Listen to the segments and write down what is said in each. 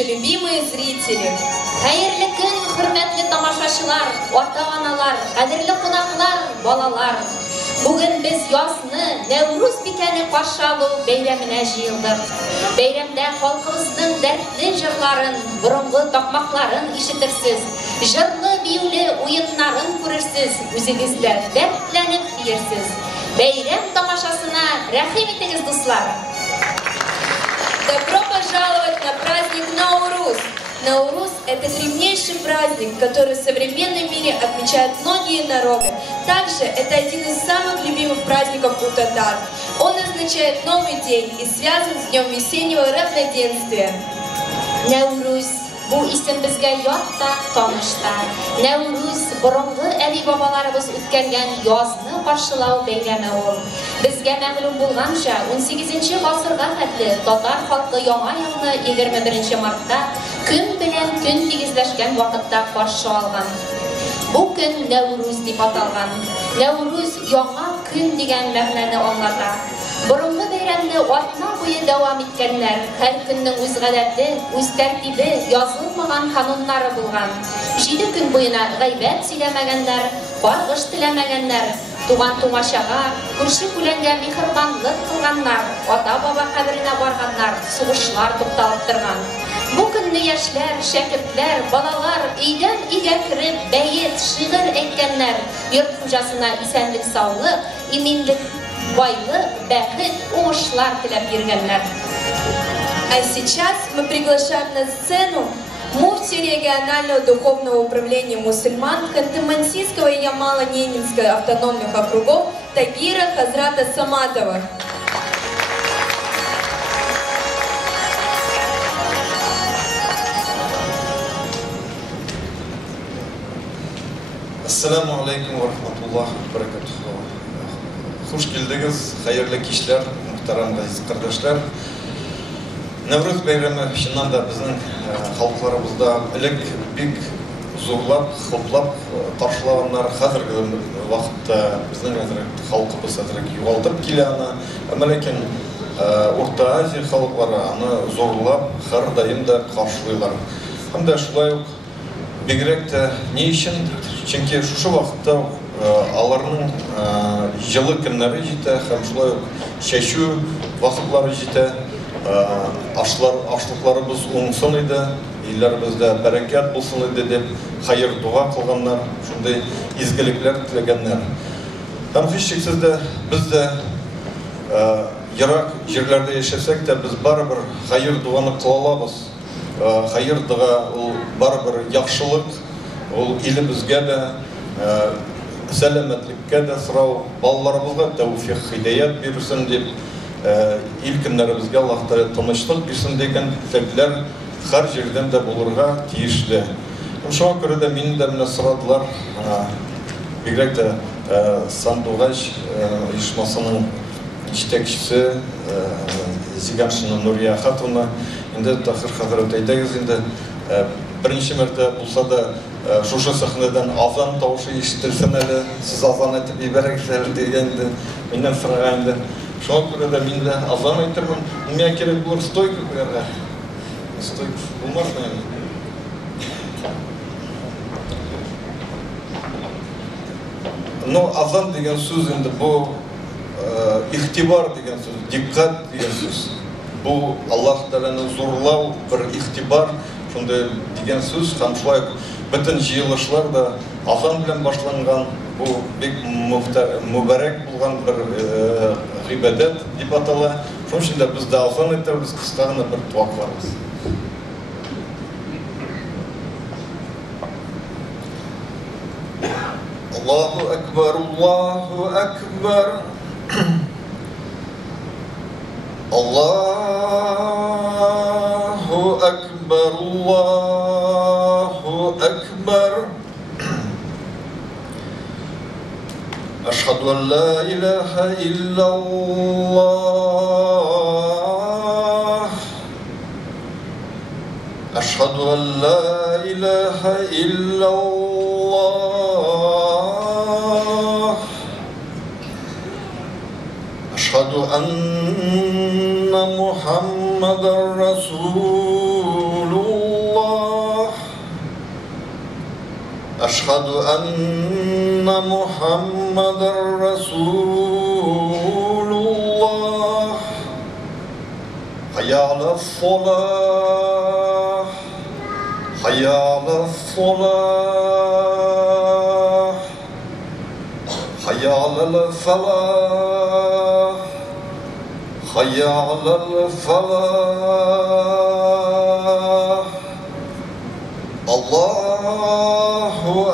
наши любимые зрители. Хәерле көн, хөрмәтле тамашачылар, ата-аналар, кадерле кунаклар, балалар. Бүген без язны, Нәүрүз бикәне каршы алу бәйрәменә җыелдык. Бәйрәмдә халкыбызның дәртле җырларын, борынгы такмакларын ишетерсез, җырлы биюле уеннарын күрерсез, үзегездә дәртләнеп биерсез. Бәйрәм тамашасына рәхим итегез, дуслар. Добро пожаловать на праздник Науруз! Науруз – это древнейший праздник, который в современном мире отмечают многие народы. Также это один из самых любимых праздников у татар. Он означает новый день и связан с днем весеннего равноденствия. Нәүрүз бу исем безгә ят та, таныш та. Нәүрүз борынгы әби-бабаларыбыз үткәргән язны каршылау бәйрәме ул. Безгә мәгълүм булганча, 18 гасырга хәтле татар халкы яңа елны 21 мартта көн белән көн тигезләшкән вакытта каршы алган. Бу көн Нәүрүз дип аталган. Нәүрүз яңа көн дигән мәгънәне аңлата. Борынгы бәйрәмне атна буе дәвам иткәннәр. Һәр көннең үз гадәте, үз тәртибе, язылмаган кануннары булган. 7 көн буена гайбәт сөйләмәгәннәр, баргыш теләмәгәннәр, туган-тумачага, күрше-күләнгә михырбанлык кылганнар, ата-баба каберенә барганнар, сугышлар тукталып торган. Бу көнне яшьләр, шәкертләр, балалар өйдән өйгә кереп, бәет, шигырь әйткәннәр, йорт хуҗасына исәнлек, саулык, иминлек, байлык, бәхет, уңышлар теләп йөргәннәр. А сейчас мы приглашаем на сцену муфти регионального духовного управления мусульман Ханты-Мансийского и Ямало-Ненецкого автономных округов Тагира Хазрата Саматова. Ассаламу алейкум ва рахматуллахи ва баракатуху. Хуш келдіңіз, қайырлы кешлер, мұхтарам ғазиз қардашлар. Нәврүз бәйрәме шыннан да біздің халықларымызда ілік бик зурлап, хоплап қаршылағандар. Қазіргі уақытта біздің халқымыз юғалтып келе ана. Әмәлекен Орта Азия халықлары аны зорлап, har дайым да қаршылайлар. Хәмдә шулай ук бигрәк тә не өчен? Чөнки шушы вакытта аларның җылы көннәре җитә, һәм шулай ук чәчү вакытлары җитә. Ашлыкларыбыз уңсын иде, илләребездә бәрәкәт булсын иде дип хәер дуа кылганнар, шундый изгелекләр теләгәннәр. Һәм һичшиксез дә без дә ерак җирләрдә яшәсәк тә без барыбер хәер дуаны кыла алабыз. Хәер дуа ул барыбер яхшылык, ул илебезгә дә сәламәтлеккә дә сорау, балаларыбызга тәүфик, хидаят бирсен дип, ил көннәребезгә Аллаһ Тәгалә тынычлык бирсен дигән теләкләр һәр җирдән дә булырга тиешле. Шуңа күрә дә мине дә менә сорадылар, бигрәк тә Сандугач оешмасының җитәкчесе Зиганшина Нурия хатуна, инде Тахир хәзрәт әйтәгез, инде беренче мәртәбә булса да шушы сәхнәдән азан тавышы ишетелсен әле, сез азан итеп ибәрәгез дигәнде, миннән сораган инде. Шуңа күрә дә мин дә азан әйтермен, миңа кирәк булыр стойка куярга. Стойка булмас инде. Но азан дигән сүз инде бу ихтибар дигән сүз, диккат дигән сүз. Бу Аллаһ Тәгаләне зурлау бер ихтибар, шундай дигән сүз, һәм шулай бөтен җыелышлар да азан белән башланган. Бу бик мөбарәк булган бер гыйбадәт дип атала. Шуның өчен дә без дә азан итәрбез, кыска гына бер туа кылабыз. Аллаһу акбар, Аллаһу акбар. Allahu Akbar, Allahu Akbar. Ashhadu an la ilaha illallah. Ashhadu an la ilaha illallah. Ashhadu anna Muhammadar Rasulullah. أشهد أن محمد رسول الله حي على الصلاة حي على الصلاة حي على الفلاح حي على الفلاح الله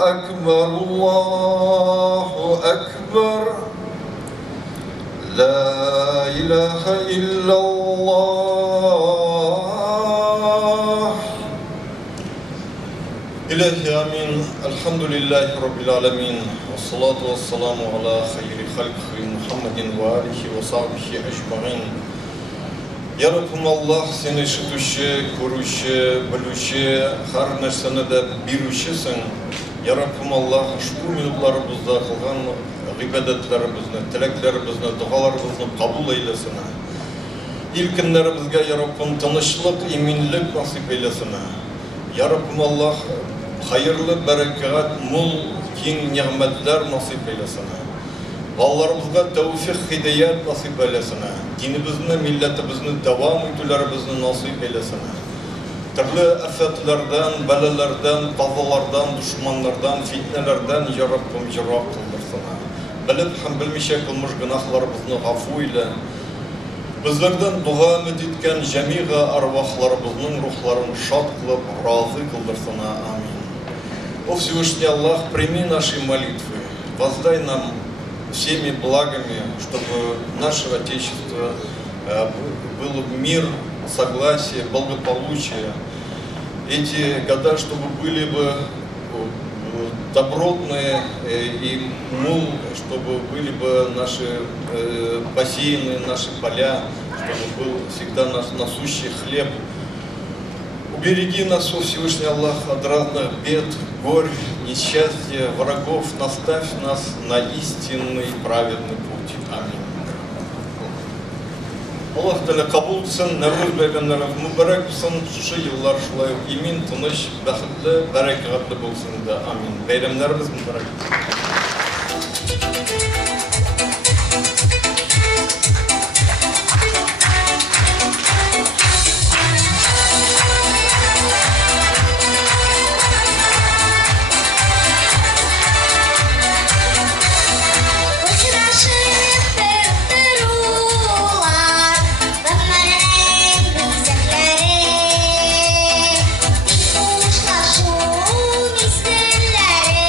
أكبر الله أكبر لا إله إلا الله إلهي آمين الحمد لله رب العالمين والصلاة والسلام على خير خلقه محمد وآله وصحبه أجمعين. Ya Rabbim Allah seni işitüşü, görüşü, bilüşü, her nersene de birüşüsün. Ya Rabbim Allah şu minutlarımızda kılgan ibadetlerimizni, tileklerimizni, dualarımızını kabul eylesin. İlkinlerimizge Ya Rabbim tanışlık, eminlik nasip eylesin. Ya Rabbim Allah hayırlı, berekat, mul, keng nimetler nasip eylesin. Ballarımızga tevfik, hidayet nasip eylesin. Dinimizni, milletimizni, devam etülerimizni nasip eylesin. Türlü afetlerden, belalardan, kazalardan, düşmanlardan, fitnelerden Ya Rabbim cerrah kıldırsın. Bilip hem bilmişe kılmış günahlarımızını gafu eyle. Bizlerden dua etken cemiga arvahlarımızın ruhlarını şad kılıp razı kıldırsın. Amin. О Всевышний Аллах, прими наши молитвы, воздай нам всеми благами, чтобы наше Отечество было мир, согласие, благополучие. Эти года, чтобы были бы добротные и чтобы были бы наши бассейны, наши поля, чтобы был всегда наш насущий хлеб. Убереги нас, о Всевышний Аллах, от разных бед, горь, несчастья, врагов. Наставь нас на истинный праведный путь. Аминь. Аллах Тәала кабул etsin, Навруз бәйрәмнәрен мүбәрәк булсын, шушы еллар шулай имин, тыныч, бәхетле, бәрәкәтле булсын да. Амин. Бәйрәмнәребез мүбәрәк. Miskinlere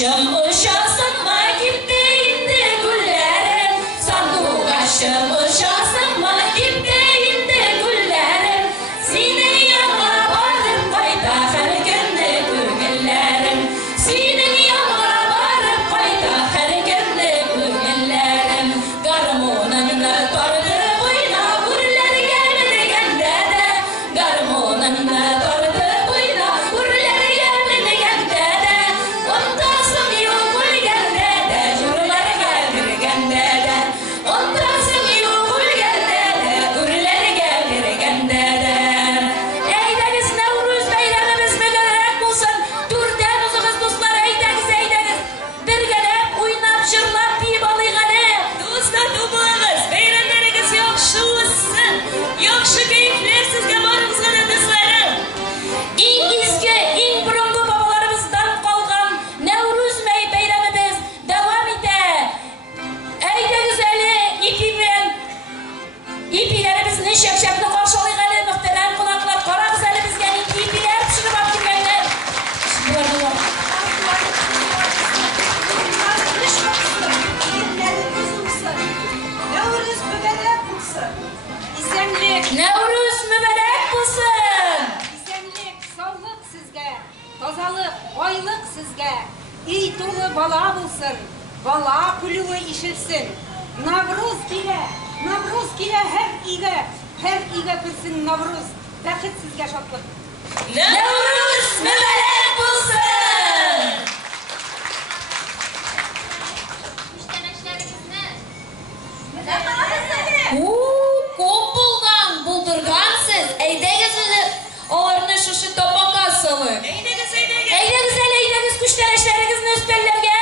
Sanduklaşım uşasınma kimde indi güllerim. Sanduklaşım uşasınma kimde indi güllerim. Senin yana varım kayda her günde güllerim. Senin yana varım kayda her günde güllerim. Garmonunu tordu boyna gürler gelmedi gende de. Garmonunu tordu boyna gürler gelmedi gende de. Ondasın yok gül gende de. Jurlar gelir gende de. Ondasın yok gül gende de. Gürler gelir gende de. Eydeniz Nevruz beyramımız mübarek olsun. Türden uzağız dostlar eydeniz. Birgelep oynap jırlap bir balıgane. Dostlar dubağız beyramlarınız yakşı olsun. Yakşı keyifler sizge barımızın edislerim. İng izge, ing burungu babalarımızdan kalgan Nevruz beyramımız devam ede. Eydeniz eli ipilerimizin şakşakını karşılaygalı muhterem kulaklar. Karağız elimizge ipiler pişirip atırganlar. Şimdi var bu. Nevruz mübarek olsun. İsenlik, Nevruz mübarek olsun. isenlik, sağlık sizge. Tozalık, oylık sizge. İyi dolu bala bulsun. Bala kulübü işilsin. Navruz kile her iğe kılsın Navruz. Bakit sizge şatlık. Nevruz mübarek olsun. Көп болған, бұлдырғансыз. Әйдәгіз оларыны шушы табаққа салып. Әйдәгіз күштәрешләрегізні өстәлләргә,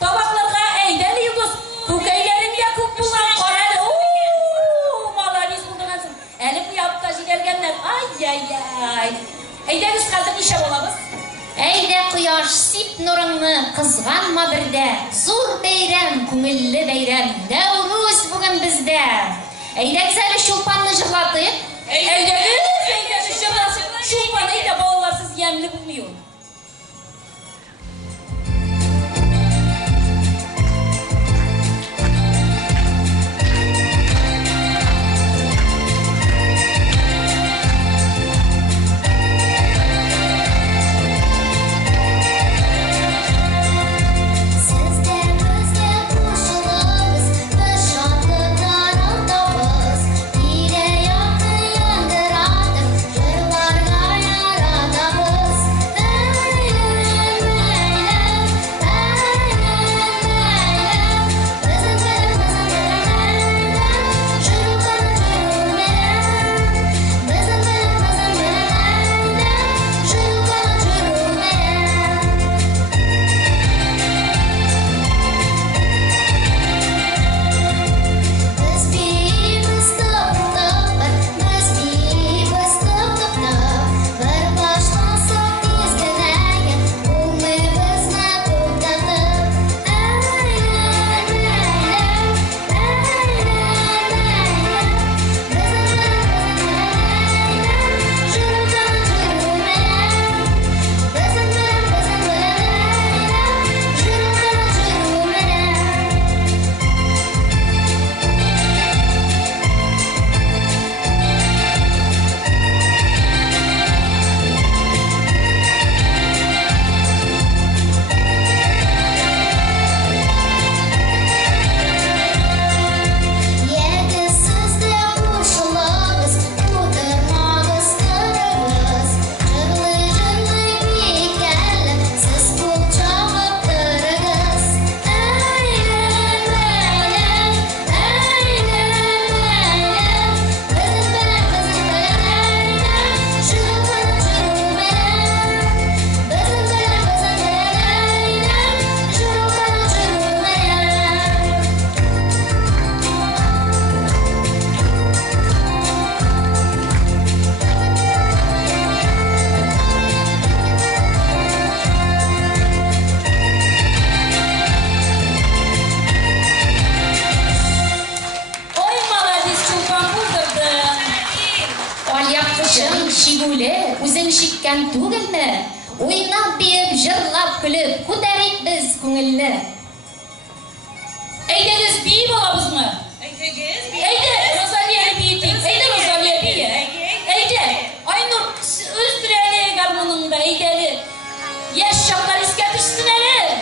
табақларға әйдәл юлдыз. Күкәйләріңгә көп болған қарады. Маладис бұлдырғансыз. Әлі bu yapta жидергәннәр. Ай-яй-яй. Әйдәгіз қазір ише боламыз. Әйдә кояш сип нурыңны кызганма бердә. Зур бәйрәм, күңелле бәйрәм. Нәүрүз бүген бездә. Әйдәгез әле шулпанны җырлатыйк. Әйдәгіз жырласın. Шулпаны да балаларсыз ямлы булмый. Sizdə bizdə qoşulubuz, biz şadlıqdan aldabız. İrə yaxın yandıradıq, jırlarga yaradabız. Əyləm, bizim birimizin birimizdən, jırqın jürümerəm. Bizim birimizin birimizdən, jırqın jürümerəm. Biz biyimiz tıp-tıp, biz biyimiz tıp-tıp. Bir başlasak tezginəyə, umimizni to'xtatib. Əyləm, bizim jurqin jurmerəm. Bizim jurqin jurmerəm. Yedi sizde qoşulubuz, qudurmağız qırığız. Jırlı bikəl, siz pul çağıb qırığız. Əyləm, bizim birimizin jırqın jürümerəm. Bizim birimizin jırqın jürümerəm. Ой, молодец, чулпан бұлдырды. Алъяпкышың шигуле, үзең шиккән түгелме? Уйнап бейіп, жырлап күліп, көтерейік біз көңілні. Әйдеңіз би боламыз ма? Әйде, Розалия биетейік. Әйде, Розалия бие. Әйде, Айнұр өздір әлі гармоныңда, әйде әлі. Еш шақтар еске түшсін әлі.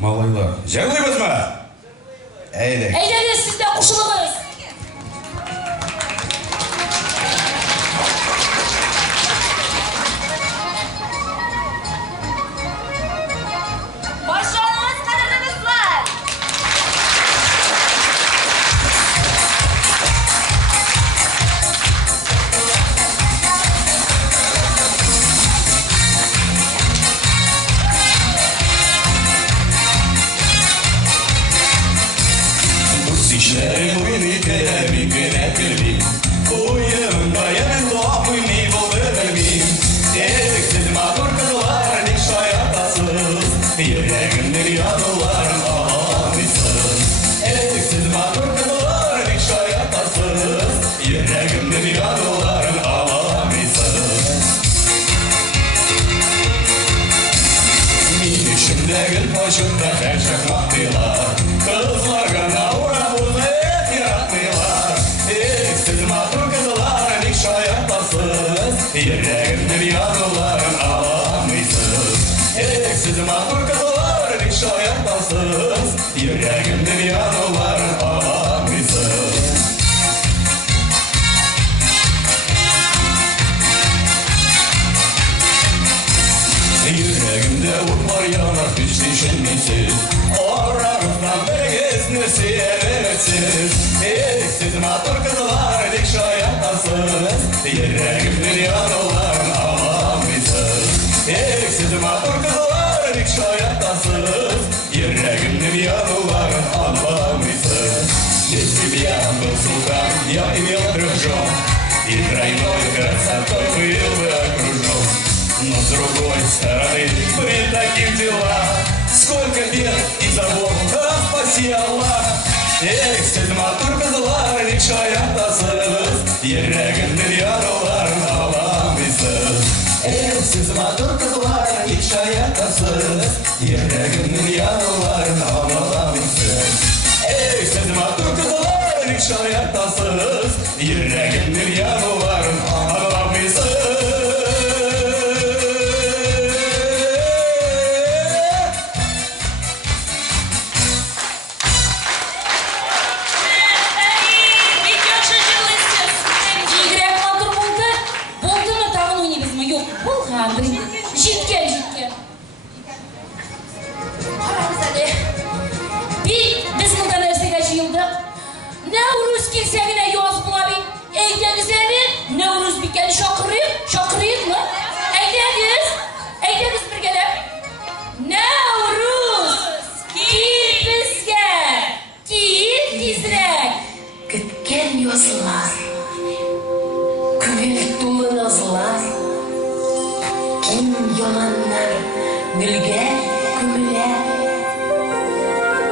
Малайлар, жырлайбыз ма? Әйдек. Әйдәңіз, сіз де қушылыңыз. Başarınız kanadınızlar. İşlerim oyunu keremim gönekilmim Uyum bayanın doğumunu bulabilim Eksiz mağdur kızlar dik şayatasız Yüreğimdir yanıların ağamısın Eksiz mağdur kızlar dik şayatasız Yüreğimdir yanıların ağamısın Min işimde gül başımda her şakmaktılar Kızlarga navra bunu yaratmıyorlar Eksiz mahtur kızlar dik şayatasız Yüreğimdir yanıların ağamısın Eksiz mahtur kızlar dik şayatasız Yüreğimdir yanıların ağamısın Yüreğimde urlar yanar hiç düşünmesiz Orarımdan bir geznirsi everetsiz Eksiz mahtur kızlar dik şayatasız Yüreğimdir yanıların ağamısın Eksiz mahtur kızlar dik şayatasız Yüreğimdir yanıların ağamısın Если б я был султан, я имел трех жен И тройной красотой был бы окружен Но с другой стороны, при таких делах Сколько бед и забот, спаси Аллах Eksiz mahtur kızlar dik şayatasız Yüreğimdir yanıların ağamısın Eksiz mahtur kızlar dik şayatasız Yüreğimdir yanıların ağamısın Eksiz mahtur kızlar dik şayatasız Yüreğimdir yanıların ağamısın Жеткен. Қараңыз әле. Біз мұнда нәрсеге жиылдық. Наурыз келсе генә яз була бит. Әйдәгез әле, Наурыз бикәне шакырыйкмы? Әйдәгез бергәләп. Наурыз, кил безгә. Кил тизрәк. Көткән язлар, күңел тулы назлар, ким яланнар гөлгә күмелә.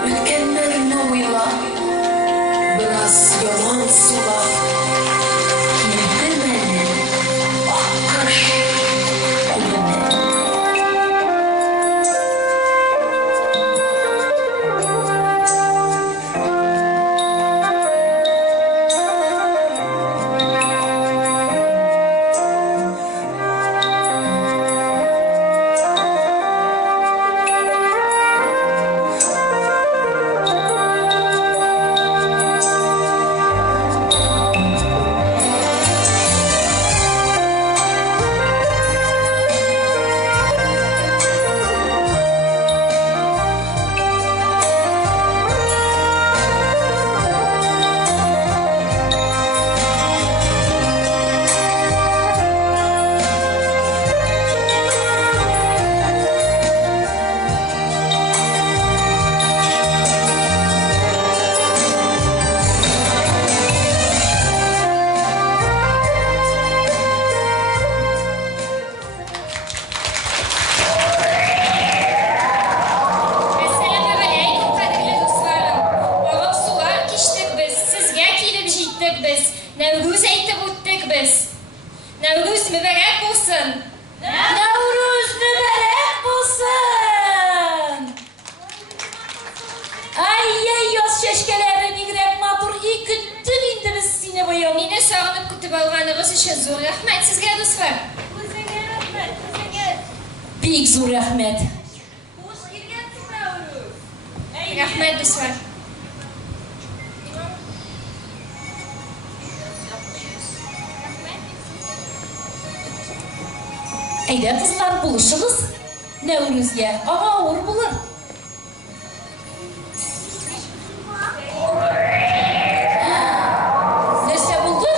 Үткәннәрне уйлап, бераз яман сулап, килде менә аккош күленә. Navruz mübarek olsun. Navruz mübarek olsun. Ay yaz şeşkeleri migrek matur iyi küttün indi biz sine bayım. Meni sağınıp kütüp alğanınız için zor rahmet sizge dostlar. Büyük zor rahmet. Hoş gelgensiz Navruz. Рахмет, Бисвар. Әйдә, кызлар, булышыгыз. Нәүрүзгә авыр булыр. Нәрсә булды?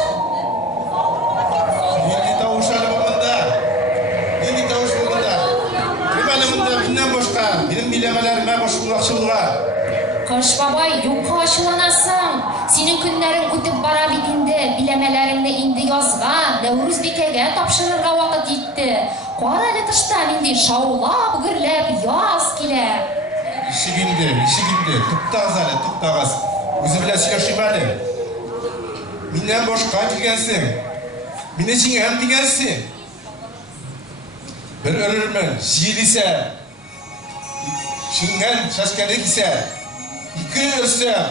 Нинди тавыш әле булганда? Нинди тавыш булганда? Кем әле монда миннән башка? Минем биләмәләремә башламакчы булган. Кош бабай, юкка ачуланасың. Синең көннәрең үтеп бара бит инде. Биләмәләреңне инде язга, Нәүрүз бикәгә тапшырырга вакыт җитте. Кара әле тышта нинди шаулап, гөрләп яз килә. Ишегимде. Туктагыз әле, туктагыз. Үзе белән сөйләшим әле. Миннән башка килгәнсең. Мине җиңәм дигәнсең. Бер өрермен, җил исә. Шиңгән шашкәне кисә. Ике өрсәм,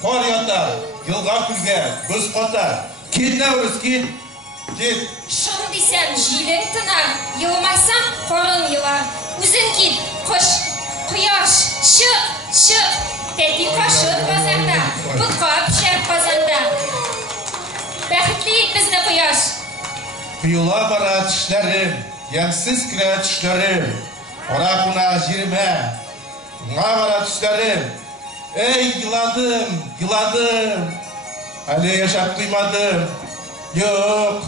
кар ята, елга күлгә, боз ката. Кит Нәүрүз, кит. Кит. Шун дисәм, җилең тына, елмайсам, карың елар. Үзең кит, кош, кояш, чык. Тәти кашыр казанда, бутка пешәр казанда. Бәхетле ит безне кояш. Кыюла бара төшләрем, ямсыз кенә төшләрем. Ара куна җиремә, ңа бара төшләрем. Эй, йладым. Әле яшап туймадым. Юк,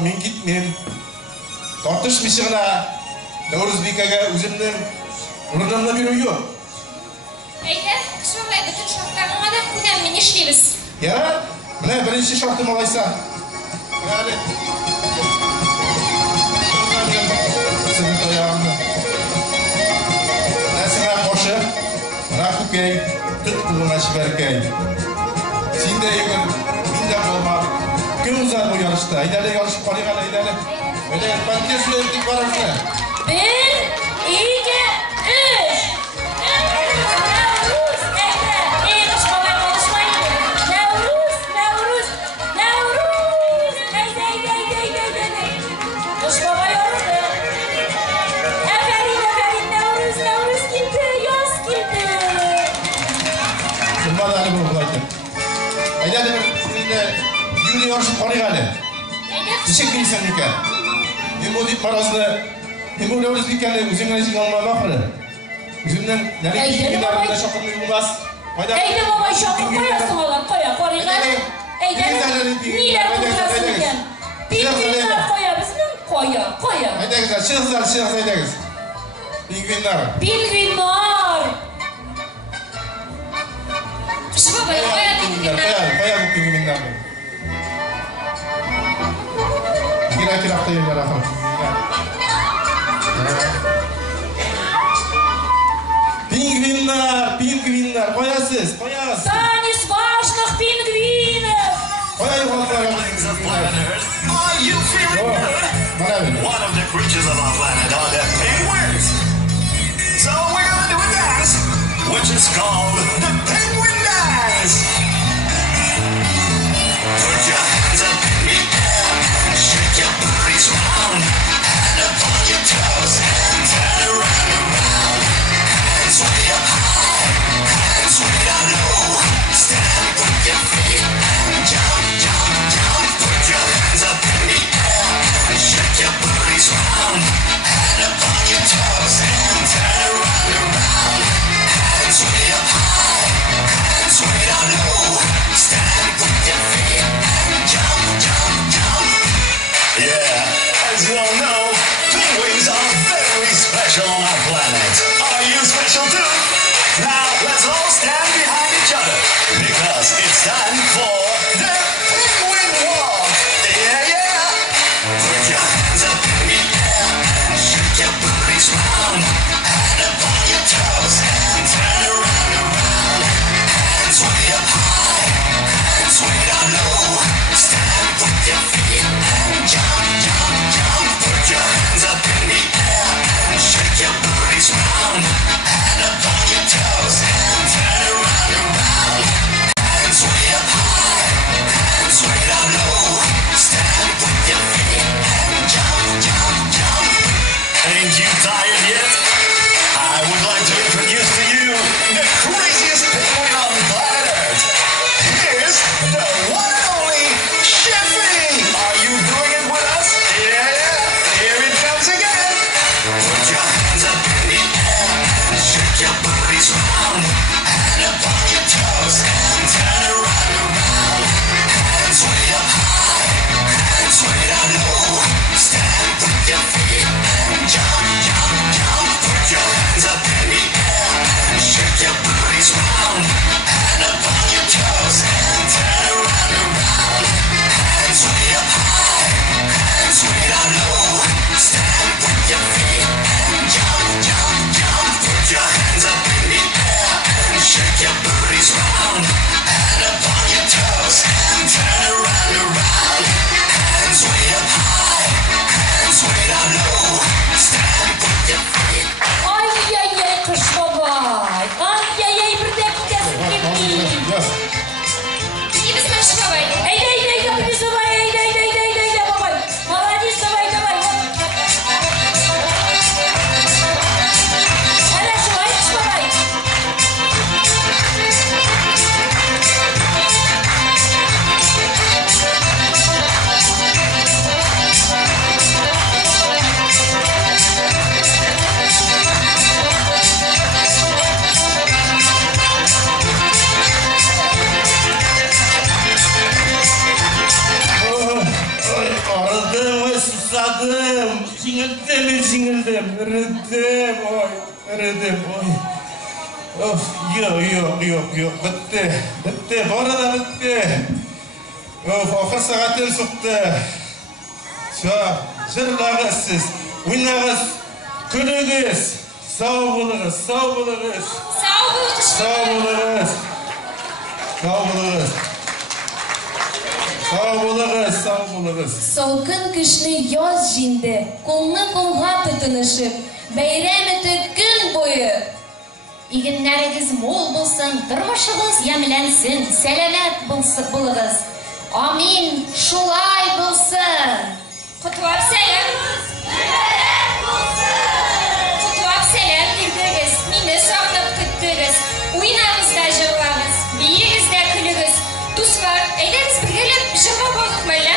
мин китмим. Тартышмыйчы гына Нәүрүз бикәгә үземнең урынымны бирү юк. Әйдә, шулай бөтен шартларыңа да күнәм, нишлибез? Ярар, менә беренче шартым алайса. Әле. Синең таягыңны. Нәрсәгә кошып, Рахукәй, тut кулына чибәркәй. Син дә йөгер, мин дә булма. Кем узар бу ярышта? Әйдәле ярышып карыйк әле, әйдәле. Әйдә, пәнкә сөйләп барырсың. 1, 2, 3. Нәүрүз, әйдә. Кош бабай калышмайды. Нәүрүз. Әйдә. Кош бабай орды. Әфәрин, Нәүрүз килде, яз килде. Булмады әле бу булайды. Әйдәле бер юри ярышып карыйк әле. Ничек билсәң икән? Мин бу дип маразны, мин бу Нәүрүз бикәне үземнән җиңә алмам ахыры. Үземнән нәле килгәннәрне шакырмый булмас. Әйдә бабай шакыр коясың алар, карыйк әле. Әйдә, ниләр буласың икән? Пингвиннар коя безнең, коя. Әйдәгез, чыгызлар, әйдәгез. Пингвиннар. Кош бабай, коя пингвиннар. Коя бу пингвиннарны. Кирәк тәйяр ахыр. Пингвиннар, коясыз. Танис важных пингвинов. Коя югалтларым. Are you feeling good? One of the creatures of our planet are the penguins. So we're gonna do a dance, which is called the Penguin Dance. Put your hands up in the air and shake your bodies round. Hand upon your toes and turn around. Hands way up high, hands way down low. Stand with your feet and jump. Put your hands up in the air and shake your bodies round. Hand upon your toes and turn around. Hands way up high, hands way down low. Stand with your feet and jump. Yeah, as you all know, penguins are very special on our planet. Are you special too? Now let's all stand behind each other because it's time for the penguin walk. Yeah. Put your hands up in the air and shake your bodies round. Hand upon your toes and turn around. Hands way up high, hands way down low. Stand with your feet and jump. Put your hands up in the air and shake your bodies round. Hand upon your toes and turn around. Hands way up high, Ырладым, жеңілдім, үрідім, ой. Yok, bitti, bari da bitti. Ahir saatin so'qdi. Jırlağız siz, oynağız, külüğüz, sağ olunuz. Salkın kışlı yaz jindi, kolunu kolğa tutunuşup, bayram ötüp gün boyu. İginleriz mol bulsun, durmuşunuz yemlensin, selamet bulunuz. Amin, şulay bulsun. Kutuap selam. Kutuap selam girdiniz. Mini sağlık kıttınız. Oynağımızda jırlağız. Biyinizde külüğüz. Dostlar, eyleriz birgelip jırla bozduk böyle.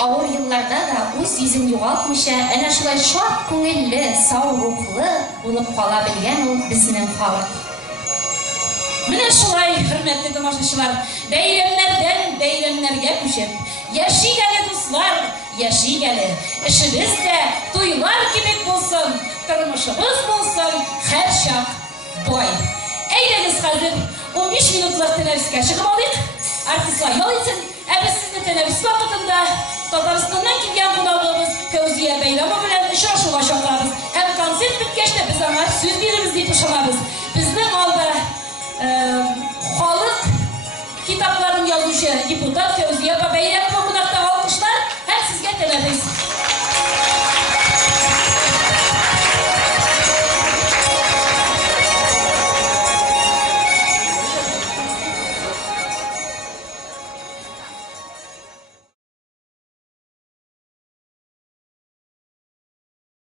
Ağır yıllarda da öz yüzün yoğaltmışa, ana şulay şart көңелле, сау рухлы булып кала белгән ул безнең халык. Менә шулай, хөрмәтле тамашачылар, бәйрәмнәрдән бәйрәмнәргә күчеп, яшик әле дуслар, яшик әле. Эшебез дә туйлар кебек булсын, тормышыбыз булсын, һәр чак бай. Әйдәгез хәзер 15 минутлык тәнәфескә чыгып алыйк. Артистлар ял итсен, ә без сезне тәнәфес вакытында Татарстаннан килгән кунагыбыз Фәүзия Бәйрәмова белән очрашуга чакырабыз. Һәм концерт беткәч тә без аңа сүз бирәбез дип ышанабыз. Безнең алда халык китапларын язучы депутат Фәүзия Бәйрәмова кунакта алкышлар һәм сезгә тәнәфес.